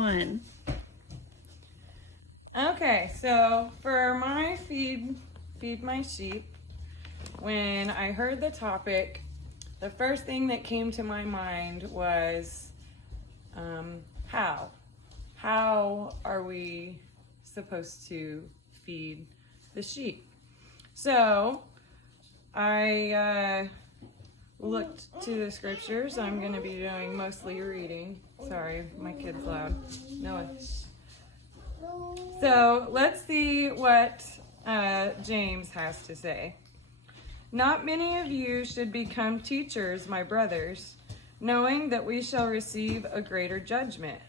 One. Okay, so for my feed my sheep, when I heard the topic, the first thing that came to my mind was how? How are we supposed to feed the sheep? So I looked to the scriptures. I'm going to be doing mostly reading. Sorry, my kid's loud. Noah. So let's see what James has to say. Not many of you should become teachers, my brothers, knowing that we shall receive a greater judgment.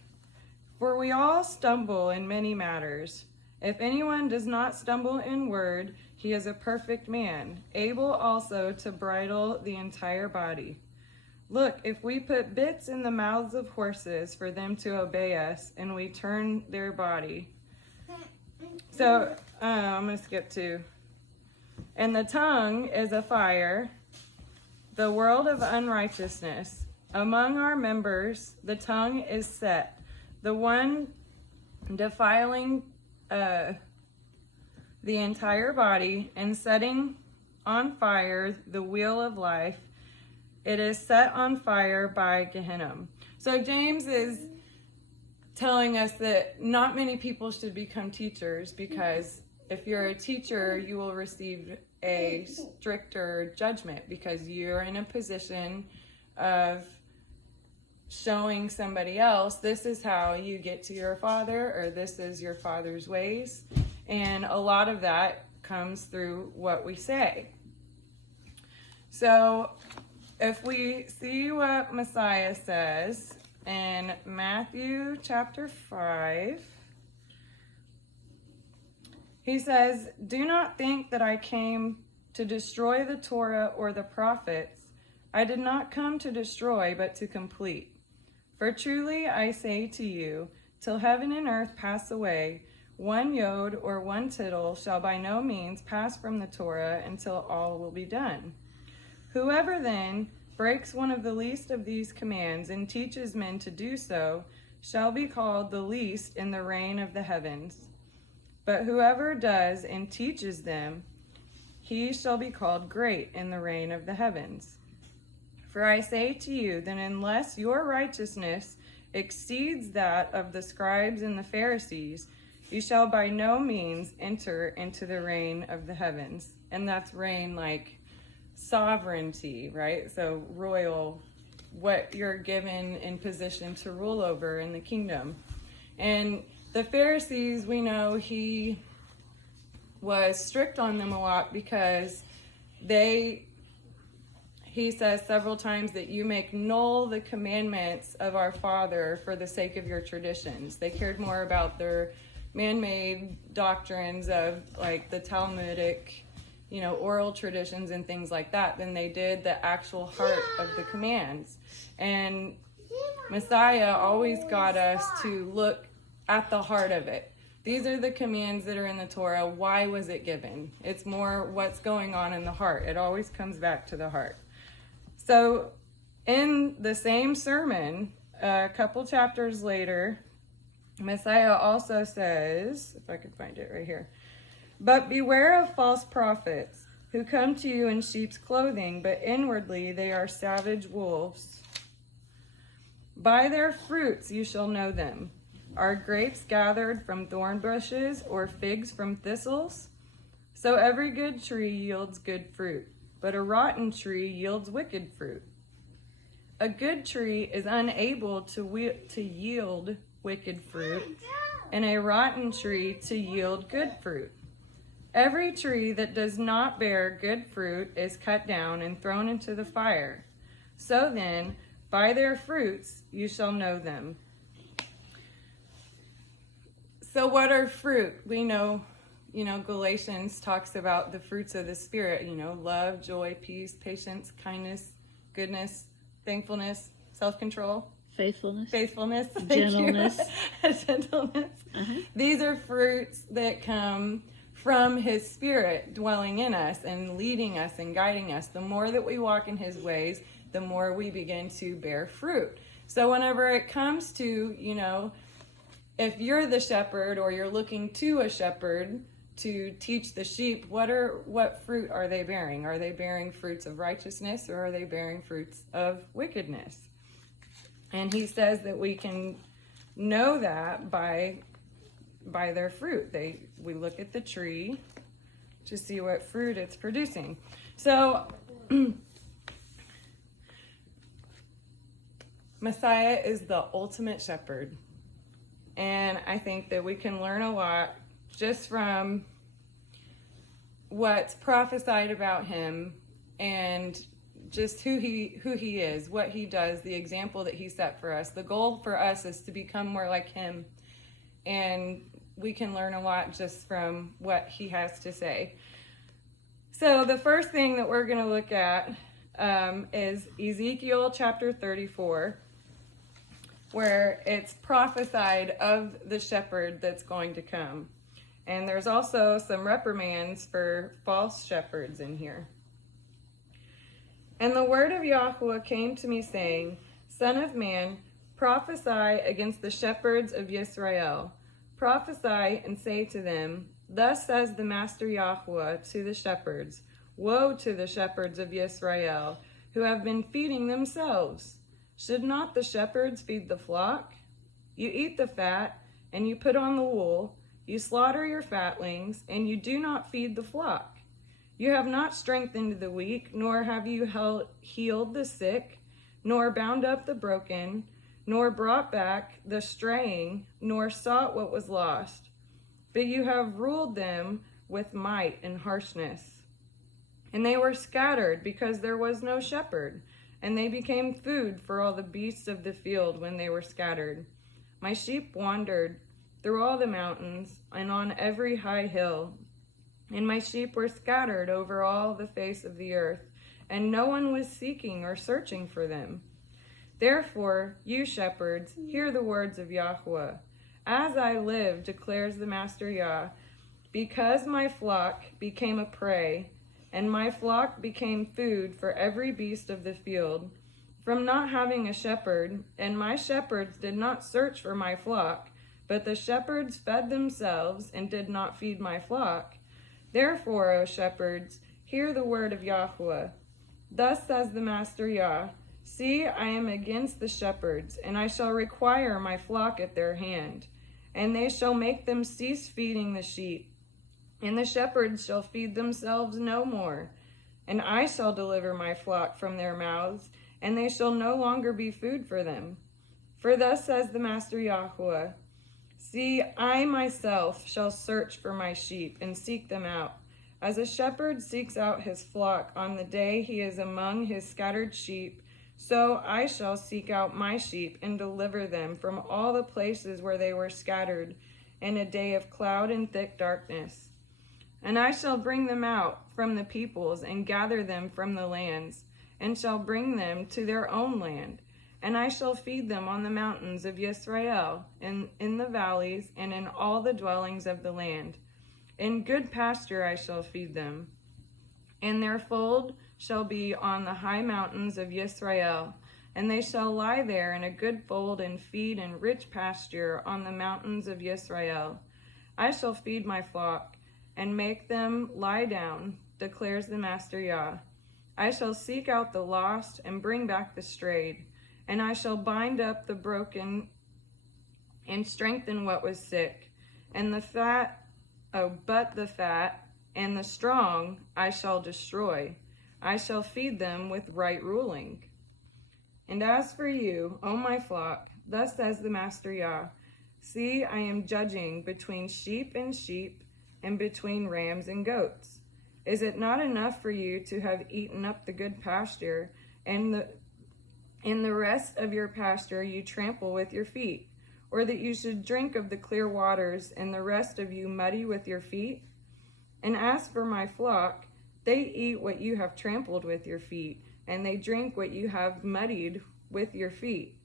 For we all stumble in many matters. If anyone does not stumble in word, he is a perfect man, able also to bridle the entire body. Look, if we put bits in the mouths of horses for them to obey us, and we turn their body. So, I'm going to skip to. And the tongue is a fire, the world of unrighteousness. Among our members, the tongue is set, the one defiling the entire body and setting on fire the wheel of life. It is set on fire by Gehenna. So James is telling us that not many people should become teachers, because if you're a teacher, you will receive a stricter judgment because you're in a position of showing somebody else, this is how you get to your father, or this is your father's ways. And a lot of that comes through what we say. So if we see what Messiah says in Matthew chapter 5, he says, "Do not think that I came to destroy the Torah or the prophets. I did not come to destroy, but to complete. For truly I say to you, till heaven and earth pass away, one yod or one tittle shall by no means pass from the Torah until all will be done. Whoever then breaks one of the least of these commands and teaches men to do so shall be called the least in the reign of the heavens. But whoever does and teaches them, he shall be called great in the reign of the heavens. For I say to you that unless your righteousness exceeds that of the scribes and the Pharisees, you shall by no means enter into the reign of the heavens." And that's reign like sovereignty, right? So royal, what you're given in position to rule over in the kingdom. And the Pharisees, we know he was strict on them a lot because he says several times that you make null the commandments of our Father for the sake of your traditions. They cared more about their man-made doctrines of like the Talmudic, oral traditions and things like that than they did the actual heart of the commands. And Messiah always got us to look at the heart of it. These are the commands that are in the Torah. Why was it given? It's more what's going on in the heart. It always comes back to the heart. So in the same sermon, a couple chapters later, Messiah also says, if I can find it right here, "But beware of false prophets who come to you in sheep's clothing, but inwardly they are savage wolves. By their fruits you shall know them. Are grapes gathered from thorn bushes or figs from thistles? So every good tree yields good fruit, but a rotten tree yields wicked fruit. A good tree is unable to yield wicked fruit, and a rotten tree to yield good fruit. Every tree that does not bear good fruit is cut down and thrown into the fire. So then, by their fruits you shall know them." So what are fruit? We know, Galatians talks about the fruits of the Spirit, love, joy, peace, patience, kindness, goodness, thankfulness, self-control. Faithfulness. Gentleness. Gentleness. These are fruits that come from his Spirit dwelling in us and leading us and guiding us. The more that we walk in his ways, the more we begin to bear fruit. So whenever it comes to, if you're the shepherd or you're looking to a shepherd to teach the sheep, what fruit are they bearing? Are they bearing fruits of righteousness, or are they bearing fruits of wickedness? And he says that we can know that by their fruit. We look at the tree to see what fruit it's producing. So Messiah is the ultimate shepherd. And I think that we can learn a lot just from what's prophesied about him and just who he is, what he does, the example that he set for us. The goal for us is to become more like him, and we can learn a lot just from what he has to say. So the first thing that we're going to look at is Ezekiel chapter 34, where it's prophesied of the shepherd that's going to come. And there's also some reprimands for false shepherds in here. And the word of Yahweh came to me, saying, Son of man, prophesy against the shepherds of Yisrael. Prophesy and say to them, Thus says the Master Yahweh to the shepherds, Woe to the shepherds of Yisrael, who have been feeding themselves. Should not the shepherds feed the flock? You eat the fat, and you put on the wool. You slaughter your fatlings, and you do not feed the flock. You have not strengthened the weak, nor have you healed the sick, nor bound up the broken, nor brought back the straying, nor sought what was lost. But you have ruled them with might and harshness. And they were scattered because there was no shepherd, and they became food for all the beasts of the field when they were scattered. My sheep wandered through all the mountains and on every high hill. And my sheep were scattered over all the face of the earth, and no one was seeking or searching for them. Therefore, you shepherds, hear the words of Yahweh. As I live, declares the Master Yah, because my flock became a prey, and my flock became food for every beast of the field, from not having a shepherd, and my shepherds did not search for my flock, but the shepherds fed themselves and did not feed my flock. Therefore, O shepherds, hear the word of Yahweh. Thus says the Master Yah, See, I am against the shepherds, and I shall require my flock at their hand, and they shall make them cease feeding the sheep. And the shepherds shall feed themselves no more. And I shall deliver my flock from their mouths, and they shall no longer be food for them. For thus says the Master Yahweh, See, I myself shall search for my sheep and seek them out, as a shepherd seeks out his flock on the day he is among his scattered sheep. So I shall seek out my sheep and deliver them from all the places where they were scattered in a day of cloud and thick darkness. And I shall bring them out from the peoples and gather them from the lands, and shall bring them to their own land. And I shall feed them on the mountains of Yisrael, and in the valleys, and in all the dwellings of the land. In good pasture I shall feed them. And their fold shall be on the high mountains of Yisrael, and they shall lie there in a good fold and feed in rich pasture on the mountains of Yisrael. I shall feed my flock, and make them lie down, declares the Master Yah. I shall seek out the lost, and bring back the strayed. And I shall bind up the broken, and strengthen what was sick. And the fat, but the fat, and the strong I shall destroy. I shall feed them with right ruling. And as for you, O my flock, thus says the Master Yah, See, I am judging between sheep, and between rams and goats. Is it not enough for you to have eaten up the good pasture, and in the rest of your pasture you trample with your feet, or that you should drink of the clear waters, and the rest of you muddy with your feet? And as for my flock, they eat what you have trampled with your feet, and they drink what you have muddied with your feet.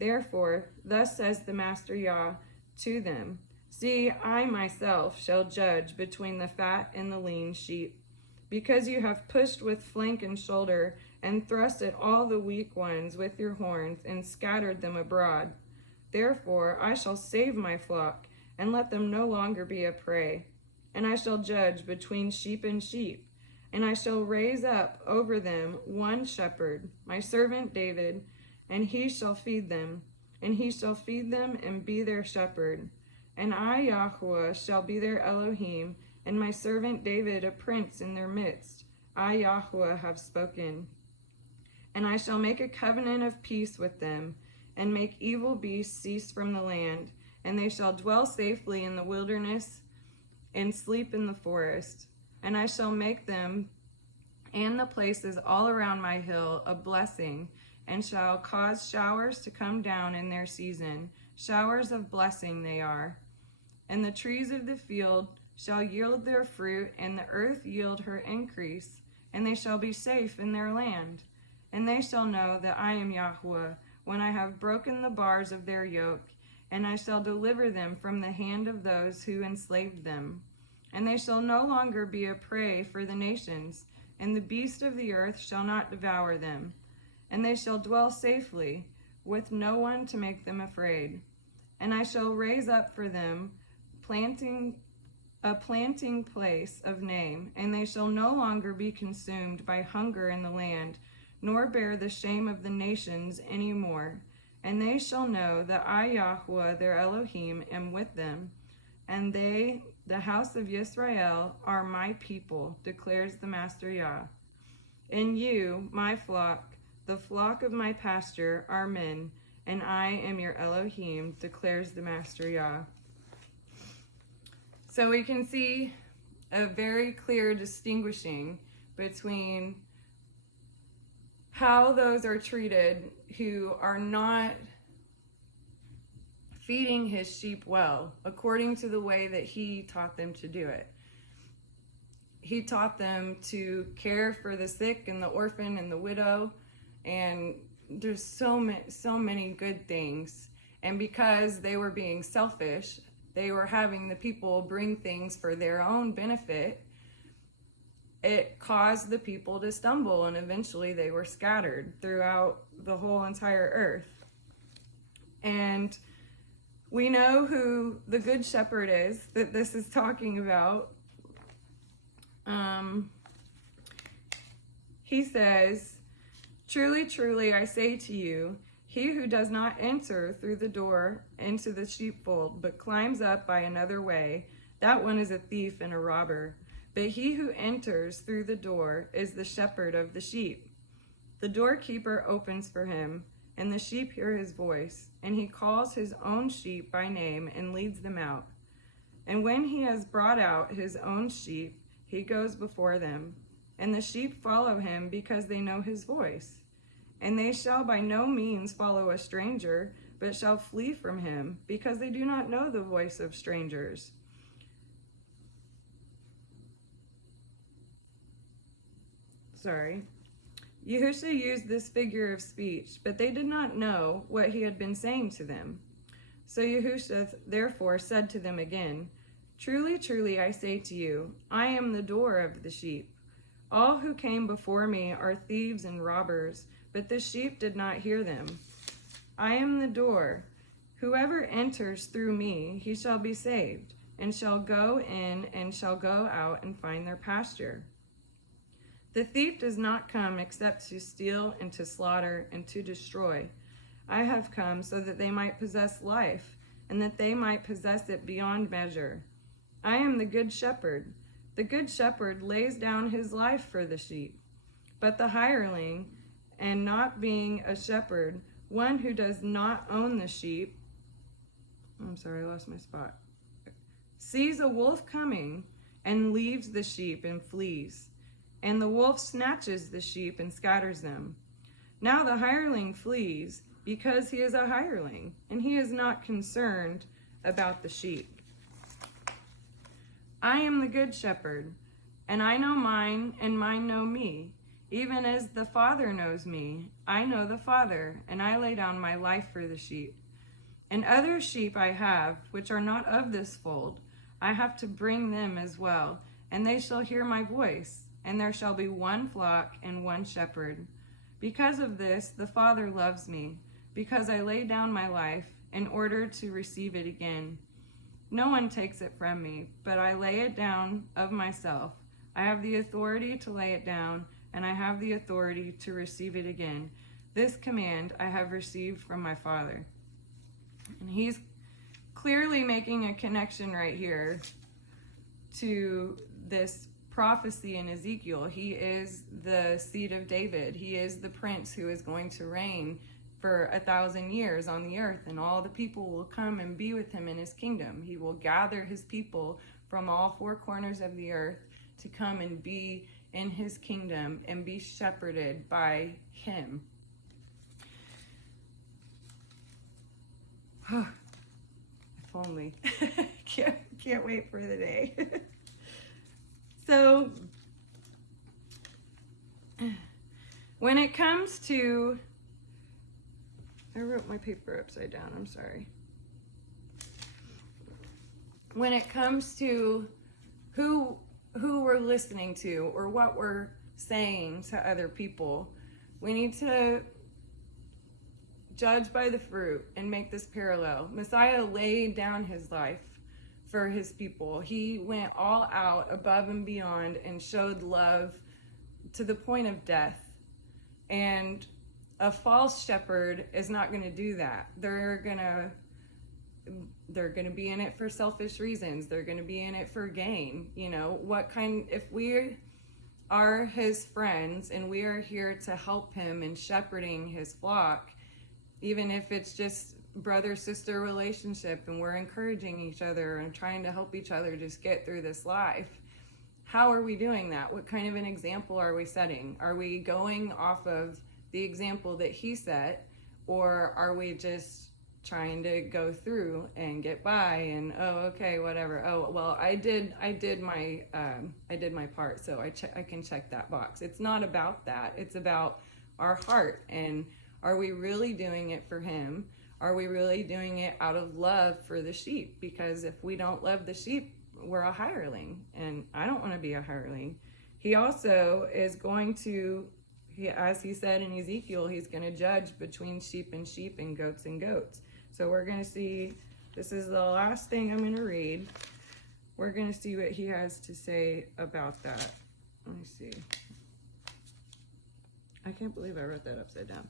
Therefore, thus says the Master Yah to them, See, I myself shall judge between the fat and the lean sheep, because you have pushed with flank and shoulder, and thrust at all the weak ones with your horns, and scattered them abroad. Therefore I shall save my flock, and let them no longer be a prey. And I shall judge between sheep and sheep, and I shall raise up over them one shepherd, my servant David, and he shall feed them, and he shall feed them and be their shepherd. And I, Yahuwah, shall be their Elohim, and my servant David a prince in their midst. I, Yahuwah, have spoken. And I shall make a covenant of peace with them, and make evil beasts cease from the land, and they shall dwell safely in the wilderness, and sleep in the forest. And I shall make them and the places all around my hill a blessing, and shall cause showers to come down in their season. Showers of blessing they are. And the trees of the field shall yield their fruit, and the earth yield her increase, and they shall be safe in their land. And they shall know that I am Yahuwah, when I have broken the bars of their yoke, and I shall deliver them from the hand of those who enslaved them. And they shall no longer be a prey for the nations, and the beast of the earth shall not devour them. And they shall dwell safely, with no one to make them afraid. And I shall raise up for them a planting place of name, and they shall no longer be consumed by hunger in the land, nor bear the shame of the nations any more. And they shall know that I, Yahuwah, their Elohim, am with them, and they, the house of Yisrael, are my people, declares the Master Yah. And you, my flock, the flock of my pasture, are men, and I am your Elohim, declares the Master Yah. So we can see a very clear distinguishing between how those are treated who are not feeding his sheep well, according to the way that he taught them to do it. He taught them to care for the sick and the orphan and the widow, and there's so many good things. And because they were being selfish, they were having the people bring things for their own benefit. It caused the people to stumble, and eventually they were scattered throughout the whole entire earth. And we know who the Good Shepherd is that this is talking about. He says, "Truly, truly, I say to you, he who does not enter through the door into the sheepfold, but climbs up by another way, that one is a thief and a robber. But he who enters through the door is the shepherd of the sheep. The doorkeeper opens for him, and the sheep hear his voice, and he calls his own sheep by name and leads them out. And when he has brought out his own sheep, he goes before them, and the sheep follow him because they know his voice. And they shall by no means follow a stranger, but shall flee from him, because they do not know the voice of strangers." Yahusha used this figure of speech, but they did not know what he had been saying to them. So Yahusha therefore said to them again, "Truly, truly, I say to you, I am the door of the sheep. All who came before me are thieves and robbers, but the sheep did not hear them. I am the door. Whoever enters through me, he shall be saved, and shall go in and shall go out and find their pasture. The thief does not come except to steal and to slaughter and to destroy. I have come so that they might possess life, and that they might possess it beyond measure. I am the good shepherd. The good shepherd lays down his life for the sheep. But the hireling, and not being a shepherd, one who does not own the sheep," "sees a wolf coming and leaves the sheep and flees. And the wolf snatches the sheep and scatters them. Now the hireling flees because he is a hireling, and he is not concerned about the sheep. I am the good shepherd, and I know mine, and mine know me. Even as the Father knows me, I know the Father, and I lay down my life for the sheep. And other sheep I have, which are not of this fold. I have to bring them as well, and they shall hear my voice. And there shall be one flock and one shepherd. Because of this, the Father loves me, because I lay down my life in order to receive it again. No one takes it from me, but I lay it down of myself. I have the authority to lay it down, and I have the authority to receive it again. This command I have received from my Father." And he's clearly making a connection right here to this prophecy in Ezekiel. He is the seed of David. He is the prince who is going to reign for 1,000 years on the earth, and all the people will come and be with him in his kingdom. He will gather his people from all four corners of the earth to come and be in his kingdom and be shepherded by him. If only. Can't wait for the day. So, when it comes to, I wrote my paper upside down, I'm sorry. When it comes to who we're listening to or what we're saying to other people, we need to judge by the fruit and make this parallel. Messiah laid down his life for his people. He went all out, above and beyond, and showed love to the point of death. And a false shepherd is not going to do that. They're going to be in it for selfish reasons. They're going to be in it for gain. You know, if we are his friends and we are here to help him in shepherding his flock, even if it's just brother-sister relationship and we're encouraging each other and trying to help each other just get through this life, how are we doing that? What kind of an example are we setting? Are we going off of the example that he set, or are we just trying to go through and get by and, oh, okay, whatever. Oh, well, I did my part, so I can check that box. It's not about that. It's about our heart, and are we really doing it for him? Are we really doing it out of love for the sheep? Because if we don't love the sheep, we're a hireling, and I don't want to be a hireling. He also is going to, as he said in Ezekiel, he's going to judge between sheep and goats and goats. So we're going to see, this is the last thing I'm going to read. We're going to see what he has to say about that. Let me see. I can't believe I wrote that upside down.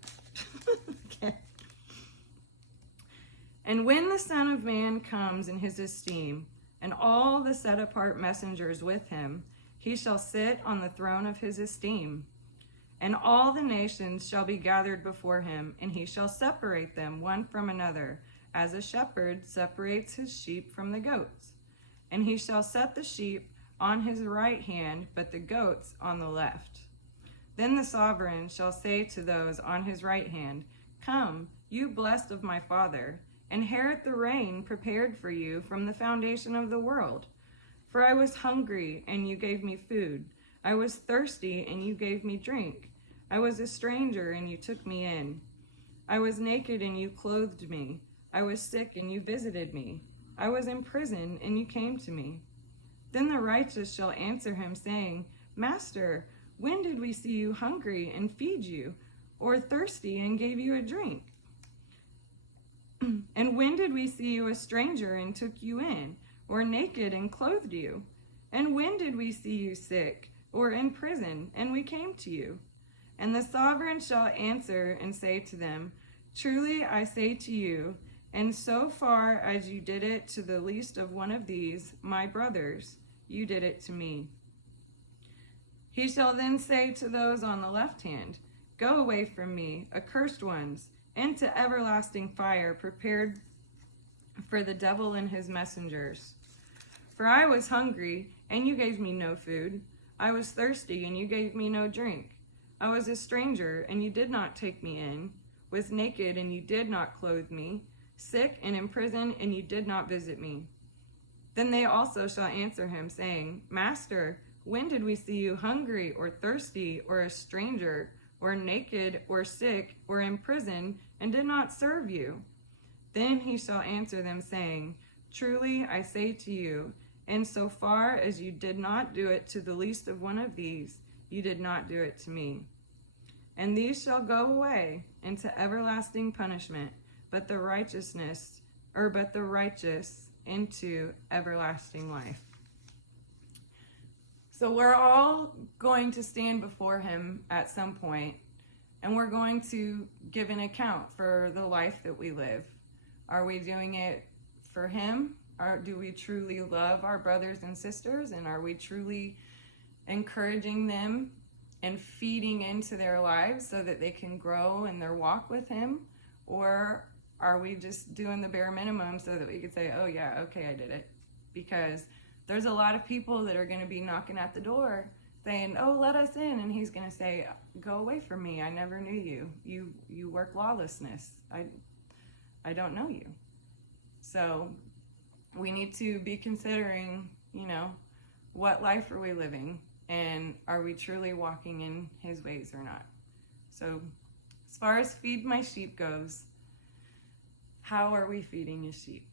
Okay. "And when the Son of Man comes in his esteem, and all the set apart messengers with him, he shall sit on the throne of his esteem. And all the nations shall be gathered before him, and he shall separate them one from another, as a shepherd separates his sheep from the goats. And he shall set the sheep on his right hand, but the goats on the left. Then the sovereign shall say to those on his right hand, 'Come, you blessed of my Father, inherit the reign prepared for you from the foundation of the world. For I was hungry, and you gave me food. I was thirsty, and you gave me drink. I was a stranger, and you took me in. I was naked, and you clothed me. I was sick, and you visited me. I was in prison, and you came to me.' Then the righteous shall answer him, saying, 'Master, when did we see you hungry and feed you, or thirsty and gave you a drink? And when did we see you a stranger and took you in, or naked and clothed you? And when did we see you sick or in prison and we came to you?' And the sovereign shall answer and say to them, 'Truly I say to you, and so far as you did it to the least of one of these, my brothers, you did it to me.' He shall then say to those on the left hand, 'Go away from me, accursed ones, into everlasting fire prepared for the devil and his messengers. For I was hungry, and you gave me no food. I was thirsty, and you gave me no drink. I was a stranger, and you did not take me in. Was naked, and you did not clothe me. Sick and in prison, and you did not visit me.' Then they also shall answer him, saying, 'Master, when did we see you hungry or thirsty or a stranger or naked or sick or in prison and did not serve you?' Then he shall answer them, saying, 'Truly I say to you, and so far as you did not do it to the least of one of these, you did not do it to me.' And these shall go away into everlasting punishment, but the righteous into everlasting life. So we're all going to stand before him at some point, and we're going to give an account for the life that we live. Are we doing it for him? Or do we truly love our brothers and sisters? And are we truly encouraging them and feeding into their lives so that they can grow in their walk with him? Or are we just doing the bare minimum so that we could say, oh yeah, okay, I did it? Because there's a lot of people that are going to be knocking at the door saying, oh, let us in. And he's going to say, go away from me. I never knew you. You work lawlessness. I don't know you. So we need to be considering, what life are we living? And are we truly walking in his ways or not? So as far as feed my sheep goes, how are we feeding his sheep?